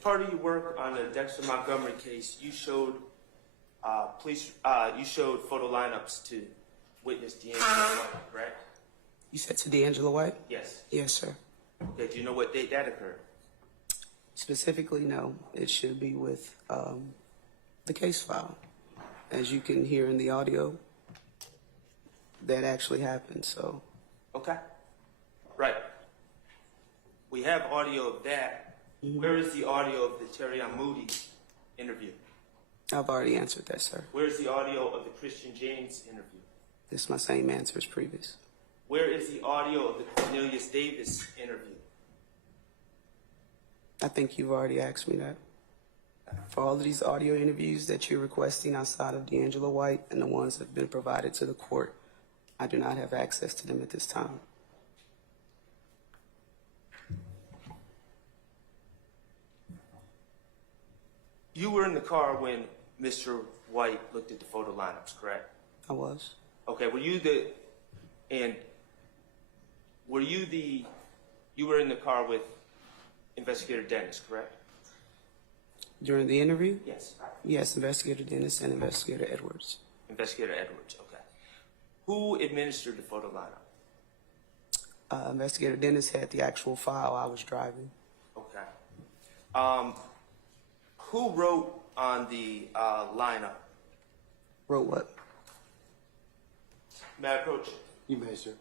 part of your work on the Dexter Montgomery case, you showed you showed photo lineups to witness Deangelo White, correct? You said to Deangelo White? Yes. Yes, sir. Okay, do you know what date that occurred? Specifically, no. It should be with the case file. As you can hear in the audio, that actually happened, so. Okay. Right. We have audio of that. Mm-hmm. Where is the audio of the Terry Moody interview? I've already answered that, sir. Where is the audio of the Christian James interview? This is my same answer as previous. Where is the audio of the Cornelius Davis interview? I think you've already asked me that. For all of these audio interviews that you're requesting outside of Deangelo White and the ones that have been provided to the court, I do not have access to them at this time. You were in the car when Mr. White looked at the photo lineups, correct? I was. Okay, you were in the car with Investigator Dennis, correct? During the interview? Yes. Yes, Investigator Dennis and Investigator Edwards. Investigator Edwards, okay. Who administered the photo lineup? Investigator Dennis had the actual file. I was driving. Okay. Who wrote on the lineup? Wrote what? May I approach? You may, sir.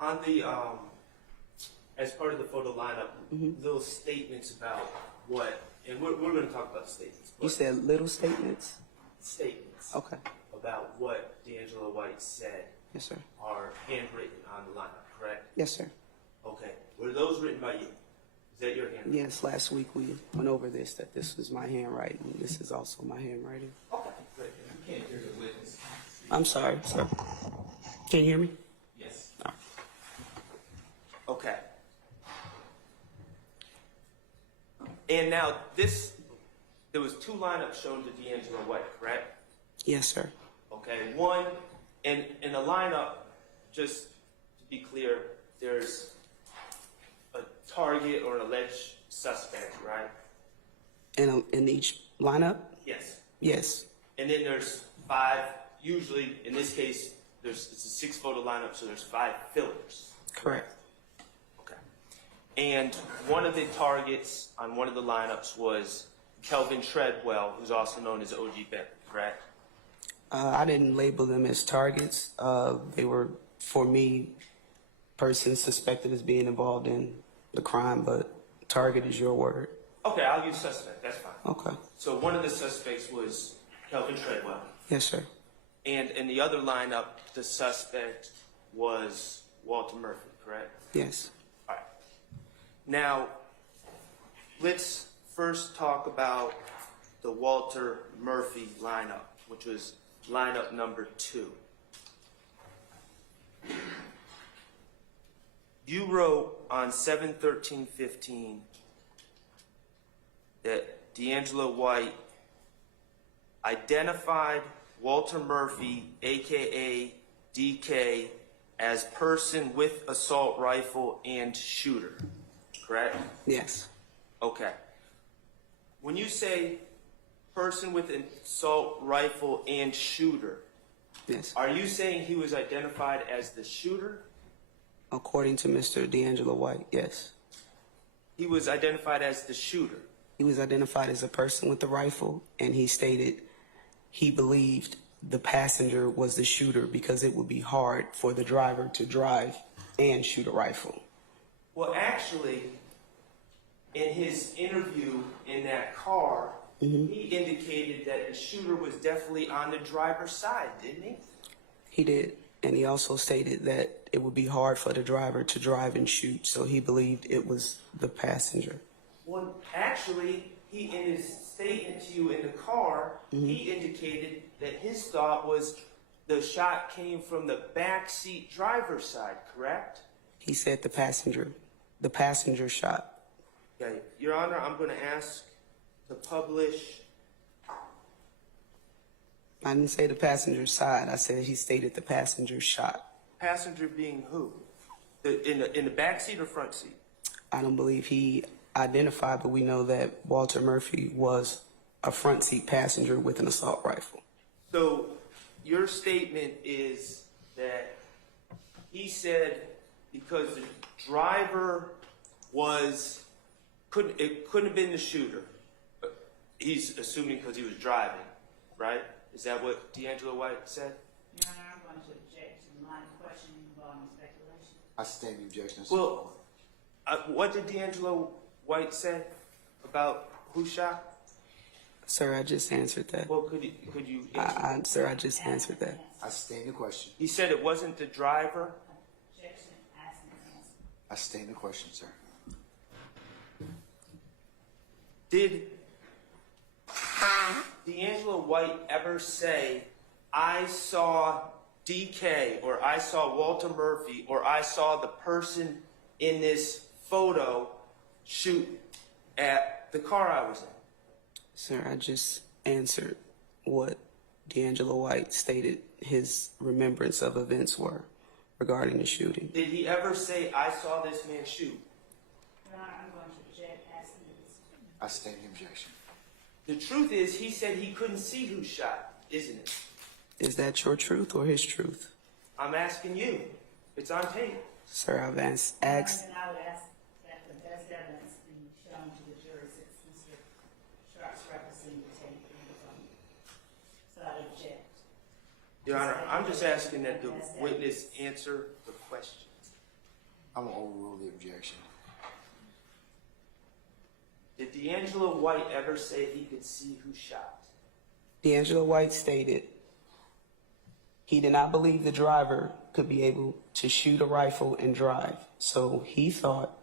On the, as part of the photo lineup, little statements about what, and we're going to talk about statements. You said little statements? Statements. Okay. About what Deangelo White said. Yes, sir. Are handwritten on the lineup, correct? Yes, sir. Okay. Were those written by you? Is that your handwriting? Yes, last week we went over this, that this was my handwriting. This is also my handwriting. Okay, great. You can't hear the witness. I'm sorry, sir. Can you hear me? Yes. No. Okay. And now there was two lineups shown to Deangelo White, correct? Yes, sir. Okay, one, and in the lineup, just to be clear, there's a target or an alleged suspect, right? In each lineup? Yes. Yes. And then there's 5, usually, in this case, it's a 6-photo lineup, so there's 5 fillers. Correct. Okay. And one of the targets on one of the lineups was Kelvin Treadwell, who's also known as OG Bentley, correct? I didn't label them as targets. They were, for me, persons suspected as being involved in the crime, but target is your word. Okay, I'll use suspect, that's fine. Okay. So one of the suspects was Kelvin Treadwell. Yes, sir. And in the other lineup, the suspect was Walter Murphy, correct? Yes. All right. Now, let's first talk about the Walter Murphy lineup, which was lineup number 2. You wrote on 7/13/15 that Deangelo White identified Walter Murphy, aka DK, as person with assault rifle and shooter, correct? Yes. Okay. When you say person with an assault rifle and shooter, Yes. are you saying he was identified as the shooter? According to Mr. Deangelo White, yes. He was identified as the shooter. He was identified as a person with a rifle, and he stated he believed the passenger was the shooter because it would be hard for the driver to drive and shoot a rifle. Well, actually, in his interview in that car, he indicated that the shooter was definitely on the driver's side, didn't he? He did, and he also stated that it would be hard for the driver to drive and shoot, so he believed it was the passenger. Well, actually, he, in his statement to you in the car, he indicated that his thought was the shot came from the backseat driver's side, correct? He said the passenger shot. Okay, Your Honor, I'm going to ask to publish. I didn't say the passenger side. I said he stated the passenger shot. Passenger being who? In the back seat or front seat? I don't believe he identify, but we know that Walter Murphy was a front seat passenger with an assault rifle. So your statement is that he said because the driver couldn't have been the shooter. He's assuming because he was driving, right? Is that what Deangelo White said? Your Honor, I'm going to object to the line of questioning involving speculation. I stand the objection. Sir. Well, what did Deangelo White say about who shot? Sir, I just answered that. Well, could you answer? Sir, I just answered that. I stand the question. He said it wasn't the driver. Objection, ask and answer. I stand the question, sir. Did Deangelo White ever say, I saw DK, or I saw Walter Murphy, or I saw the person in this photo shoot at the car I was in? Sir, I just answered what Deangelo White stated his remembrance of events were regarding the shooting. Did he ever say, I saw this man shoot? Your Honor, I'm going to object, ask and answer. I stand the objection. The truth is, he said he couldn't see who shot, isn't it? Is that your truth or his truth? I'm asking you. It's on tape. Sir, I've asked. And I would ask that the best evidence be shown to the jury since Mr. Sharp's referencing the tape in his own. So I object. Your Honor, I'm just asking that the witness answer the question. I'm going to overrule the objection. Did Deangelo White ever say he could see who shot? Deangelo White stated he did not believe the driver could be able to shoot a rifle and drive. So he thought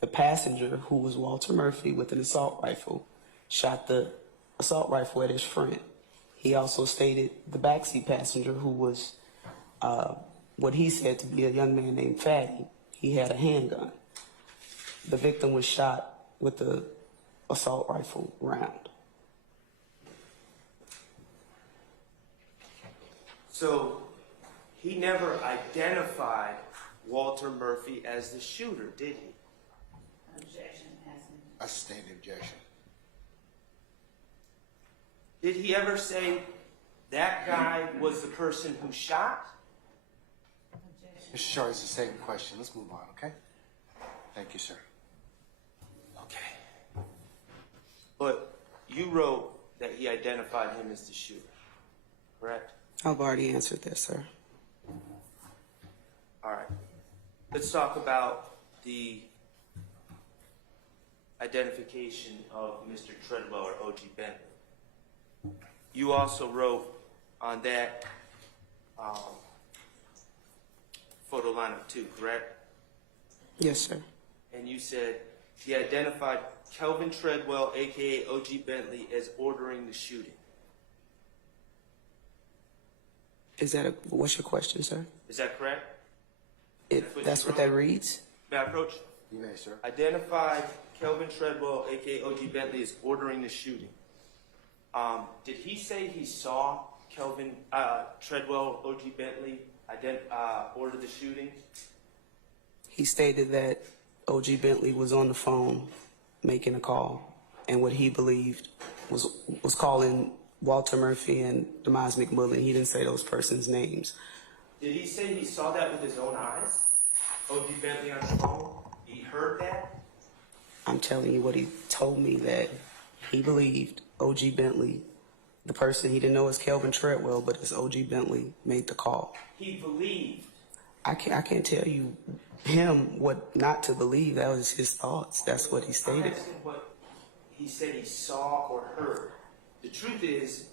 the passenger, who was Walter Murphy with an assault rifle, shot the assault rifle at his friend. He also stated the backseat passenger, who was what he said to be a young man named Fatty, he had a handgun. The victim was shot with the assault rifle round. So he never identified Walter Murphy as the shooter, did he? Objection, ask and I stand the objection. Did he ever say that guy was the person who shot? objection. Mr. Schardt, it's the same question. Let's move on, okay? Thank you, sir. Okay. But you wrote that he identified him as the shooter, correct? I've already answered that, sir. All right. Let's talk about the identification of Mr. Treadwell or OG Bentley. You also wrote on that photo lineup too, correct? Yes, sir. And you said he identified Kelvin Treadwell, aka OG Bentley, as ordering the shooting. What's your question, sir? Is that correct? That's what that reads? May I approach? You may, sir. Identified Kelvin Treadwell, aka OG Bentley, as ordering the shooting. Did he say he saw Kelvin Treadwell, OG Bentley, order the shooting? He stated that OG Bentley was on the phone making a call, and what he believed was calling Walter Murphy and Deamonte McMullen. He didn't say those persons' names. Did he say he saw that with his own eyes? OG Bentley on the phone? He heard that? I'm telling you what he told me, that he believed OG Bentley, the person he didn't know as Kelvin Treadwell, but as OG Bentley, made the call. He believed. I can't tell you him what not to believe. That was his thoughts. That's what he I'm stated. asking what he said he saw or heard. The truth is,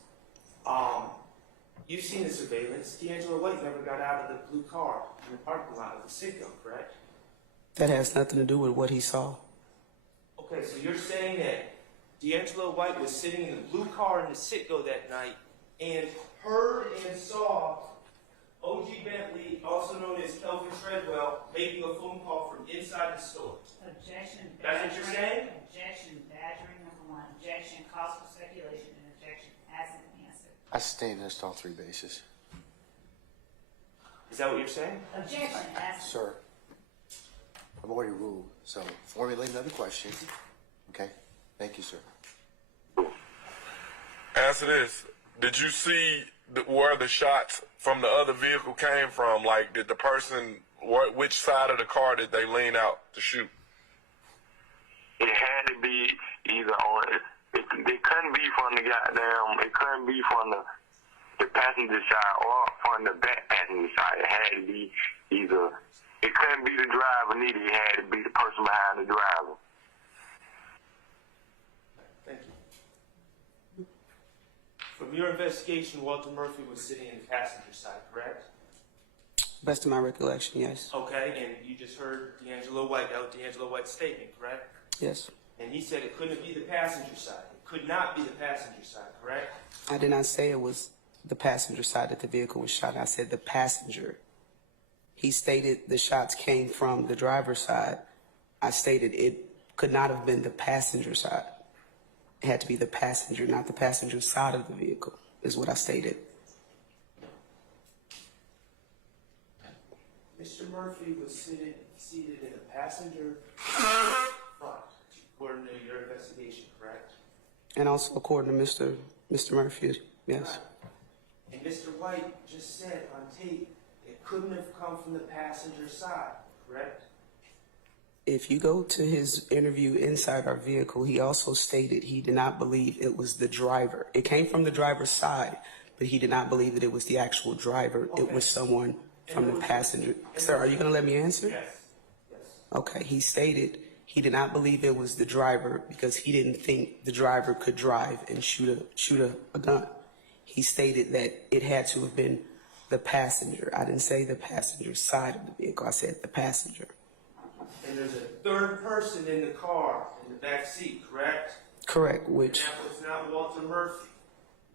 you've seen the surveillance. Deangelo White never got out of the blue car in the parking lot of the Citgo, correct? That has nothing to do with what he saw. Okay, so you're saying that Deangelo White was sitting in the blue car in the Citgo that night and heard and saw OG Bentley, also known as Kelvin Treadwell, making a phone call from inside the store. Objection, That's what you're saying? Objection, badgering number one. Objection, cause for speculation, and objection, ask and answer. I stand against all three bases. Is that what you're saying? Objection, ask. Sir, I've already ruled, so formulate another question. Okay, thank you, sir. Answer this. Did you see where the shots from the other vehicle came from? Like, did the person, which side of the car did they lean out to shoot? It had to be either on, it couldn't be from the goddamn, it couldn't be from the passenger side or from the back passenger side. It had to be either, it couldn't be the driver neither, it had to be the person behind the driver. Thank you. From your investigation, Walter Murphy was sitting in the passenger side, correct? Best of my recollection, yes. Okay, and you just heard Deangelo White, that was Deangelo White's statement, correct? Yes. And he said it couldn't be the passenger side. It could not be the passenger side, correct? I did not say it was the passenger side that the vehicle was shot. I said the passenger. He stated the shots came from the driver's side. I stated it could not have been the passenger side. It had to be the passenger, not the passenger side of the vehicle, is what I stated. Mr. Murphy was seated in the passenger front, according to your investigation, correct? And also according to Mr. Murphy, yes. And Mr. White just said on tape it couldn't have come from the passenger side, correct? If you go to his interview inside our vehicle, he also stated he did not believe it was the driver. It came from the driver's side, but he did not believe that it was the actual driver. Okay. It was someone from the passenger. Sir, are you going to let me answer? Yes. Yes. Okay, he stated he did not believe it was the driver because he didn't think the driver could drive and shoot a gun. He stated that it had to have been the passenger. I didn't say the passenger side of the vehicle. I said the passenger. And there's a third person in the car, in the back seat, correct? Correct, And which, that was not Walter Murphy,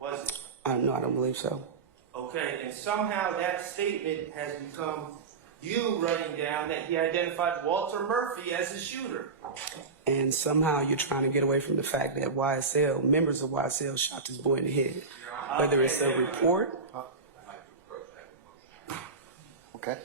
was it? no, I don't believe so. Okay, and somehow that statement has become you writing down that he identified Walter Murphy as the shooter. And somehow you're trying to get away from the fact that YSL, members of YSL shot this boy in the head. Whether it's a report. Okay.